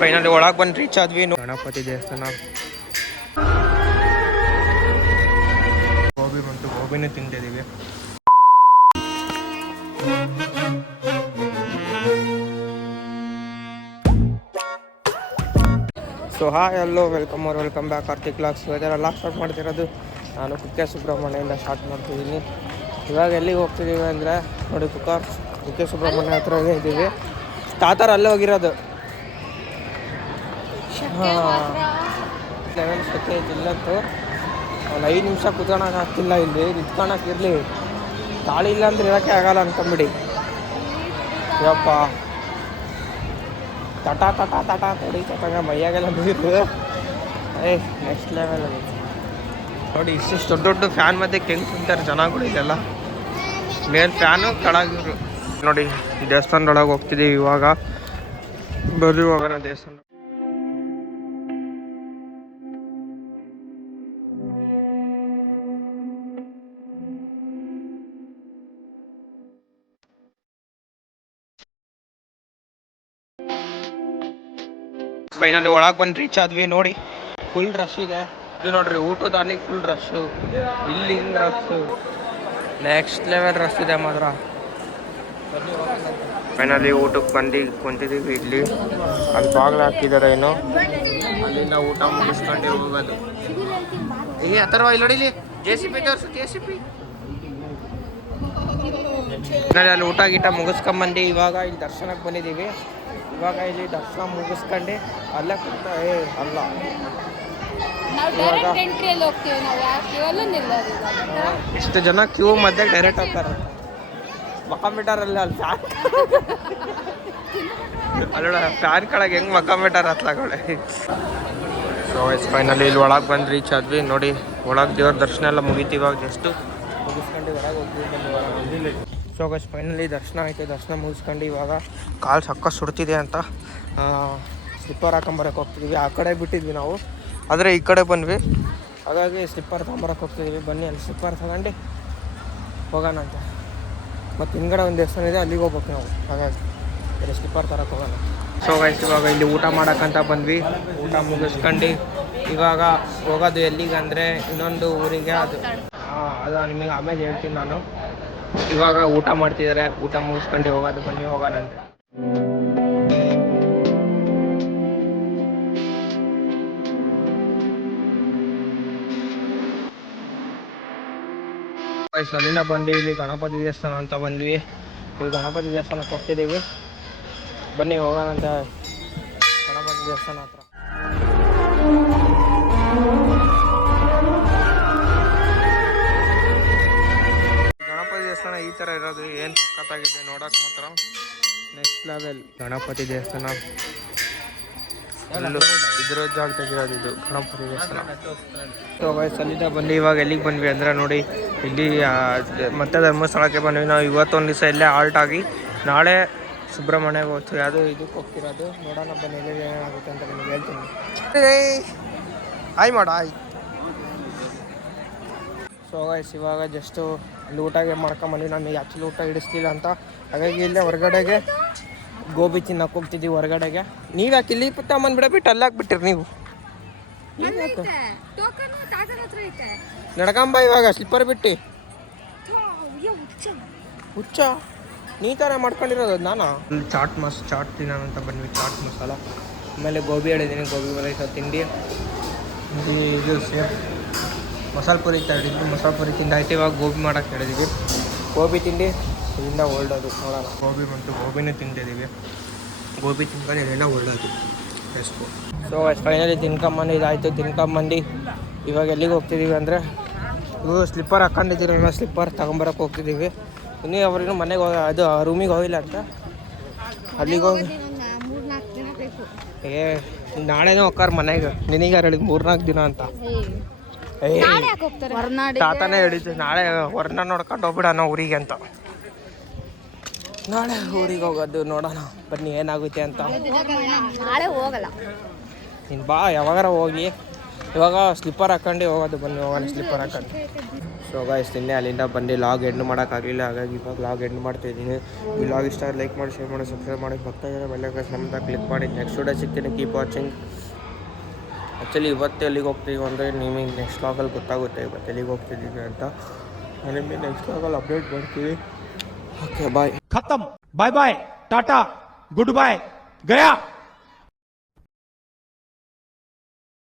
Finally ಒಳಗೆ ಬಂದು reach ಆದ್ವಿ. ಗಣಪತಿ ದೇವಸ್ಥಾನ ಗೋಬಿ ಬಂತು, ಗೋಬಿನೇ ತಿಂತಿದ್ದೀವಿ. ಸೊ ಹಾಯ್ ಎಲ್ಲೋ ವೆಲ್ಕಮ್ ಬ್ಯಾಕ್ ಕಾರ್ತಿಕ್ ವ್ಲಾಗ್ಸ್. ಇದೆಲ್ಲ ಸ್ಟಾರ್ಟ್ ಮಾಡ್ತಿರೋದು ನಾನು ಕುಕ್ಕೆ ಸುಬ್ರಹ್ಮಣ್ಯದಿಂದ ಸ್ಟಾರ್ಟ್ ಮಾಡ್ತಿದ್ದೀನಿ. ಇವಾಗ ಎಲ್ಲಿಗೆ ಹೋಗ್ತಿದ್ದೀವಿ ಅಂದರೆ ನೋಡಿ, ಕುಕ್ಕೆ ಸುಬ್ರಹ್ಮಣ್ಯ ಹತ್ರನೇ ಇದ್ದೀವಿ. ತಾತಾರ ಅಲ್ಲೇ ಹೋಗಿರೋದು. ಹಾಂ, 11 ಸೆಕೆಂಡ್ ಇಲ್ಲಂತೂ ಒಂದು 5 ನಿಮಿಷ ಕುತ್ಕೊಳಕ್ಕೆ ಆಗ್ತಿಲ್ಲ. ಇಲ್ಲಿ ನಿಂತ್ಕೊಳಕ್ಕೆ ಇರಲಿ, ಗಾಳಿ ಇಲ್ಲ ಅಂದ್ರೆ ಇರೋಕ್ಕೆ ಆಗಲ್ಲ ಅನ್ಕೊಂಬಿಡಿ. ಯಪ್ಪ ತಟ ಹೊಡಿತಂಗ ಮೈಯಾಗೆಲ್ಲ ನೀರು. ನೆಕ್ಸ್ಟ್ ಲೆವೆಲ್ ಅದು ನೋಡಿ. ಇಷ್ಟಿಷ್ಟು ದೊಡ್ಡ ಫ್ಯಾನ್ ಮಧ್ಯೆ ಹೆಂಗೆ ಕುಂತಾರೆ ಜನಗಳು. ಇದೆಲ್ಲ ಮೇಲ್ ಫ್ಯಾನು ಕೆಳಗಿರು ನೋಡಿ. ದೇವಸ್ಥಾನದೊಳಗೆ ಹೋಗ್ತಿದ್ದೀವಿ ಇವಾಗ. ಬರ್ರಿ ಹೋಗೋಣ ದೇವಸ್ಥಾನ. ಫೈನಲಿ ಒಳಗೆ ಬಂದು ರೀಚ್ ಆದ್ವಿ. ನೋಡಿ ಫುಲ್ ರಶ್ ಇದೆ. ಇದು ನೋಡ್ರಿ ಊಟದಾನಿಗೆ ಫುಲ್ ರಶ್ಶು, ಇಲ್ಲಿ ಹಿಂಗೆ ರಶ್ಶು, ನೆಕ್ಸ್ಟ್ ಲೆವೆಲ್ ರಶ್ ಇದೆ ಮಾತ್ರ. ಫೈನಲಿ ಊಟಕ್ಕೆ ಬಂದು ಕುಂತಿದ್ದೀವಿ. ಇಲ್ಲಿ ಅಲ್ಲಿ ಬಾಗಿಲು ಹಾಕಿದ್ದಾರೆ, ಏನು ಅಲ್ಲಿಂದ ಊಟ ಮುಗಿಸ್ಕೊಂಡು ಹೋಗೋದು. ಈ ಅಥರ್ವ ಇಲ್ಲಿ ನೋಡಿಲಿ JCB ತೋರಿಸು, JCB. ಅಲ್ಲಿ ಊಟ ಗೀಟ ಮುಗಿಸ್ಕೊಂಬಂದು ಇವಾಗ ಇಲ್ಲಿ ದರ್ಶನಕ್ಕೆ ಬಂದಿದ್ದೀವಿ. ಇವಾಗ ಇಲ್ಲಿ ದರ್ಶನ ಮುಗಿಸ್ಕೊಂಡು ಅಲ್ಲೇ ಕುಂತ ಅಲ್ಲ ಇಷ್ಟು ಜನ ಕ್ಯೂ ಮಧ್ಯೆ ಡೈರೆಕ್ಟ್ ಹೋಗ್ತಾರೆ. ಮಕ್ಕಂಬಿಟ್ಟಾರಲ್ಲ ಅಲ್ಲಿ ಅಲ್ಲೋಡ ಫ್ಯಾನ್ ಕೆಳಗೆ ಹೆಂಗೆ ಮಕ್ಕಂಬಿಟ್ಟಾರ ಹತ್ಲಾಗಳೆ. ಸೊ ಫೈನಲಿ ಇಲ್ಲಿ ಒಳಗೆ ಬಂದು ರೀಚ್ ಆದ್ವಿ. ನೋಡಿ ಒಳಗೆ ದೇವ್ರ ದರ್ಶನ ಎಲ್ಲ ಮುಗೀತಿ. ಇವಾಗ ಜಸ್ಟು ಮುಗಿಸ್ಕೊಂಡು ಹೊರಗೆ ಹೋಗ್ತೀವಿ. ಸೊ ಗೈಸ್ ಫೈನಲಿ ದರ್ಶನ ಆಯಿತು. ದರ್ಶನ ಮುಗಿಸ್ಕೊಂಡು ಇವಾಗ ಕಾಲು ಸಕ್ಕ ಸುಡ್ತಿದೆ ಅಂತ ಸ್ಲಿಪ್ಪರ್ ಹಾಕೊಂಬರಕ್ಕೆ ಹೋಗ್ತಿದ್ವಿ. ಆ ಕಡೆ ಬಿಟ್ಟಿದ್ವಿ ನಾವು, ಆದರೆ ಈ ಕಡೆ ಬಂದ್ವಿ. ಹಾಗಾಗಿ ಸ್ಲಿಪ್ಪರ್ ತೊಗೊಂಬರಕ್ಕೆ ಹೋಗ್ತಿದ್ವಿ. ಬನ್ನಿ ಅಲ್ಲಿ ಸ್ಲಿಪ್ಪರ್ ತಗೊಂಡು ಹೋಗೋಣ ಅಂತ. ಮತ್ತು ಹಿಂದ್ಗಡೆ ಒಂದು ದೇವಸ್ಥಾನ ಇದೆ, ಅಲ್ಲಿಗೆ ಹೋಗ್ಬೇಕು ನಾವು. ಹಾಗಾಗಿ ಇಲ್ಲಿ ಸ್ಲಿಪ್ಪರ್ ತರಕ್ಕೆ ಹೋಗೋಣ. ಸೊ ಗೈಸ್ ಇವಾಗ ಇಲ್ಲಿ ಊಟ ಮಾಡೋಕ್ಕಂತ ಬಂದ್ವಿ. ಊಟ ಮುಗಿಸ್ಕೊಂಡು ಇವಾಗ ಹೋಗೋದು ಎಲ್ಲಿಗೆ ಅಂದರೆ ಇನ್ನೊಂದು ಊರಿಗೆ. ಅದು ನಿಮಗೆ ಆಮೇಲೆ ಹೇಳ್ತೀನಿ ನಾನು. ಇವಾಗ ಊಟ ಮಾಡ್ತಿದ್ದಾರೆ, ಊಟ ಮುಗಿಸ್ಕೊಂಡು ಹೋಗೋದು. ಬನ್ನಿ ಹೋಗೋಣಂತೆ. ಅಲ್ಲಿಂದ ಬಂದು ಇಲ್ಲಿ ಗಣಪತಿ ದೇವಸ್ಥಾನ ಅಂತ ಬಂದ್ವಿ. ಇಲ್ಲಿ ಗಣಪತಿ ದೇವಸ್ಥಾನಕ್ಕೆ ಹೋಗ್ತಿದ್ದೀವಿ. ಬನ್ನಿ ಹೋಗೋಣಂತ ಗಣಪತಿ ದೇವಸ್ಥಾನ ಹತ್ರ. ದೇವಸ್ಥಾನ ಈ ಥರ ಇರೋದು ಏನು ಸಖತ್ತಾಗಿದೆ ನೋಡೋಕೆ ಮಾತ್ರ. ನೆಕ್ಸ್ಟ್ ಲೆವೆಲ್ ಗಣಪತಿ ದೇವಸ್ಥಾನ. ಅಲ್ಲೂ ಇದ್ರ ಜಾಗದಾಗಿರೋದು ಇದು ಗಣಪತಿ ದೇವಸ್ಥಾನ. ಸೊ ಅಲ್ಲಿಂದ ಬಂದು ಇವಾಗ ಎಲ್ಲಿಗೆ ಬಂದ್ವಿ ಅಂದರೆ ನೋಡಿ, ಇಲ್ಲಿ ಮತ್ತೆ ಧರ್ಮಸ್ಥಳಕ್ಕೆ ಬಂದ್ವಿ ನಾವು. ಇವತ್ತೊಂದು ದಿವಸ ಇಲ್ಲೇ ಆಲ್ಟ್ ಆಗಿ ನಾಳೆ ಸುಬ್ರಹ್ಮಣ್ಯಗೆ ಹೋಗ್ತೀವಿ. ಅದು ಇದಕ್ಕೆ ಹೋಗ್ತಿರೋದು. ನೋಡೋಣ ಬನ್ನಿ ಏನಾಗುತ್ತೆ ಅಂತ ನಿಮಗೆ ಹೇಳ್ತೀನಿ. ಆಯ್ ಮಾಡ ಆಯ್. ಸೊ ಗೈಸ್ ಇವಾಗ ಜಸ್ಟು ಅಲ್ಲಿ ಊಟಗೆ ಮಾಡ್ಕೊಂಬಂದ್ವಿ. ನಮಗೆ ಆ್ಯಕ್ಚುಲಿ ಊಟ ಹಿಡಿಸ್ಲಿಲ್ಲ ಅಂತ, ಹಾಗಾಗಿ ಇಲ್ಲೇ ಹೊರಗಡೆಗೆ ಗೋಬಿ ತಿನ್ನಕ್ಕೆ ಹೋಗ್ತಿದ್ದೀವಿ ಹೊರಗಡೆಗೆ. ನೀವು ಯಾಕೆ ಇಲ್ಲಿ ತಗೊಂಬಂದ್ಬಿಟ್ಟು ಅಲ್ಲಿ ಹಾಕ್ಬಿಟ್ಟಿರಿ ನೀವು? ನಡ್ಕೊಂಬ ಇವಾಗ ಸ್ಲಿಪ್ಪರ್ ಬಿಟ್ಟು. ಹುಚ್ಚ ನೀ ಥರ ಮಾಡ್ಕೊಂಡಿರೋದು ನಾನು. ಚಾಟ್ ತಿನ್ನೋಣ ಅಂತ ಬಂದ್ವಿ. ಚಾಟ್ ಮಸಾಲ, ಆಮೇಲೆ ಗೋಬಿ ಹೇಳಿದ್ದೀನಿ, ಗೋಬಿ ಬರೈಸ ತಿಂಡಿ. ಇದು ಸೇಫ್ ಮಸಾಲೆ ಪುರಿ ತಗೊಂಡಿದ್ವಿ. ಮಸಾಲೆ ಪುರಿ ತಿಂದಾಯ್ತು. ಇವಾಗ ಗೋಬಿ ಮಾಡೋಕ್ಕೆ ಹೇಳಿದ್ದೀವಿ. ಗೋಬಿ ತಿಂಡಿ ಇಲ್ಲಿಂದ ಹೊರಡೋದು. ನೋಡೋಣ. ಗೋಬಿ ಬಂತು, ಗೋಬಿನೇ ತಿಂತಿದ್ದೀವಿ. ಗೋಬಿ ತಿನ್ಕೊಂಡು ಇಲ್ಲೆಲ್ಲ ಹೊರಡೋದು ಎಷ್ಟು. ಸೊ ಫೈನಲಿ ತಿನ್ಕೊಂಬಂದು ಇದಾಯಿತು. ತಿನ್ಕೊಂಬಂದು ಇವಾಗ ಎಲ್ಲಿಗೆ ಹೋಗ್ತಿದ್ದೀವಿ ಅಂದರೆ, ಇವು ಸ್ಲಿಪ್ಪರ್ ಹಾಕೊಂಡಿದ್ದೀರಲ್ಲ, ಸ್ಲಿಪ್ಪರ್ ತಗೊಂಬರಕ್ಕೆ ಹೋಗ್ತಿದ್ದೀವಿ. ಇನ್ನೂ ಅವ್ರಿಗೂ ಮನೆಗೆ ಅದು ರೂಮಿಗೆ ಹೋಗಿಲ್ಲ ಅಂತ ಅಲ್ಲಿಗೆ ಹೋಗಿ. ನಾಳೆನೂ ಹೋಗ್ತಾರೆ ಮನೆಗೆ. ನಿನಗಾರು ಹೇಳಿದ್ 3-4 ದಿನ ಅಂತ. ತಾತನೇ ಹೇಳಿದ್ದು ನಾಳೆ ಹೊರನಾಡು ನೋಡ್ಕೊಂಡು ಹೋಗ್ಬಿಡೋಣ ಊರಿಗೆ ಅಂತ. ನಾಳೆ ಊರಿಗೆ ಹೋಗೋದು. ನೋಡೋಣ ಬನ್ನಿ ಏನಾಗುತ್ತೆ ಅಂತ. ನಾಳೆ ಹೋಗಲ್ಲ. ನೀನು ಬಾ, ಯಾವಾಗಾರ ಹೋಗಿ ಇವಾಗ ಸ್ಲಿಪ್ಪರ್ ಹಾಕೊಂಡು ಹೋಗೋದು, ಬನ್ನಿ ಹೋಗೋಣ ಸ್ಲಿಪ್ಪರ್ ಹಾಕೊಂಡು. ಸೊ ಗಾಯ್ಸ್ ನಿನ್ನೆ ಅಲ್ಲಿಂದ ಬಂದು ಲಾಗ್ ಎಂಡ್ ಮಾಡೋಕ್ಕಾಗಲಿಲ್ಲ, ಹಾಗಾಗಿ ಇವಾಗ ಲಾಗ್ ಎಂಡ್ ಮಾಡ್ತಾಯಿದ್ದೀನಿ. ಈ ಲಾಗ್ ಇಷ್ಟ ಲೈಕ್ ಮಾಡಿ, ಶೇರ್ ಮಾಡಿ, ಸಬ್ಸ್ಕ್ರೈಬ್ ಮಾಡಿ, ಪಕ್ಕದ ಬೆಲ್ಲೈಕನ್ ನಮ್ಮದ ಕ್ಲಿಕ್ ಮಾಡಿ. ನೆಕ್ಸ್ಟ್ ವಿಡಿಯೋ ಸಿಗ್ತೀನಿ, ಕೀಪ್ ವಾಚಿಂಗ್. ಆ್ಯಕ್ಚುಲಿ ಇವತ್ತು ಎಲ್ಲಿಗೆ ಹೋಗ್ತೀವಿ ಅಂದರೆ ನಿಮಗೆ ನೆಕ್ಸ್ಟ್ ಲಾಗಲ್ಲಿ ಗೊತ್ತಾಗುತ್ತೆ ಇವತ್ತು ಎಲ್ಲಿಗೆ ಹೋಗ್ತಿದ್ದೀವಿ ಅಂತ. ನಾನು ನಿಮಗೆ ನೆಕ್ಸ್ಟ್ ಲಾಗಲ್ಲಿ ಅಪ್ಡೇಟ್ ಮಾಡ್ತೀವಿ. Okay bye. खत्म, bye bye, tata, good bye, गया.